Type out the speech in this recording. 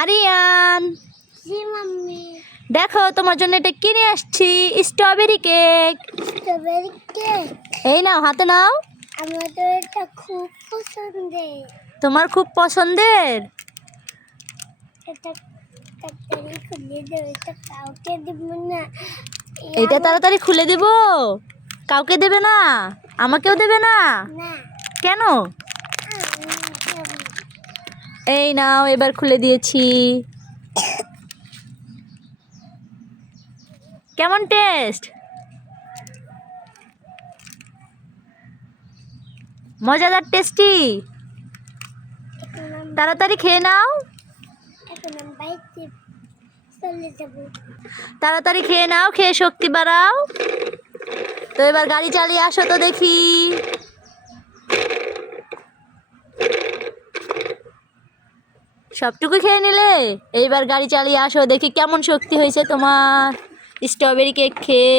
আরিয়ান, জি mummy. দেখো তোমার জন্য এটা কিনে আসছি, স্ট্রবেরি কেক। Strawberry cake? এই নাও, হাতে নাও। আমার তো এটা খুব পছন্দের। তোমার খুব পছন্দের? এটা তাড়াতাড়ি খুলে দেবো, এটা কাউকে দিব না। এটা তাড়াতাড়ি খুলে দিব? কাউকে দেবে না? আমাকেও দেবে না? না। কেন? আমি খাবো। এই নাও, এবার খুলে দিয়েছি। কেমন টেস্ট? মজাদার, টেস্টি? তাড়াতাড়ি খেয়ে নাও। এখন আমি বাইরে চলে যাবো। তাড়াতাড়ি খেয়ে নাও, খেয়ে শক্তি বাড়াও। তো এবার গাড়ি চালিয়ে আসো তো দেখি। সবটুকু খেয়ে নিলে? এইবার গাড়ি চালিয়ে আসো দেখি কেমন শক্তি হয়েছে তোমার স্ট্রবেরি কেক খেয়ে।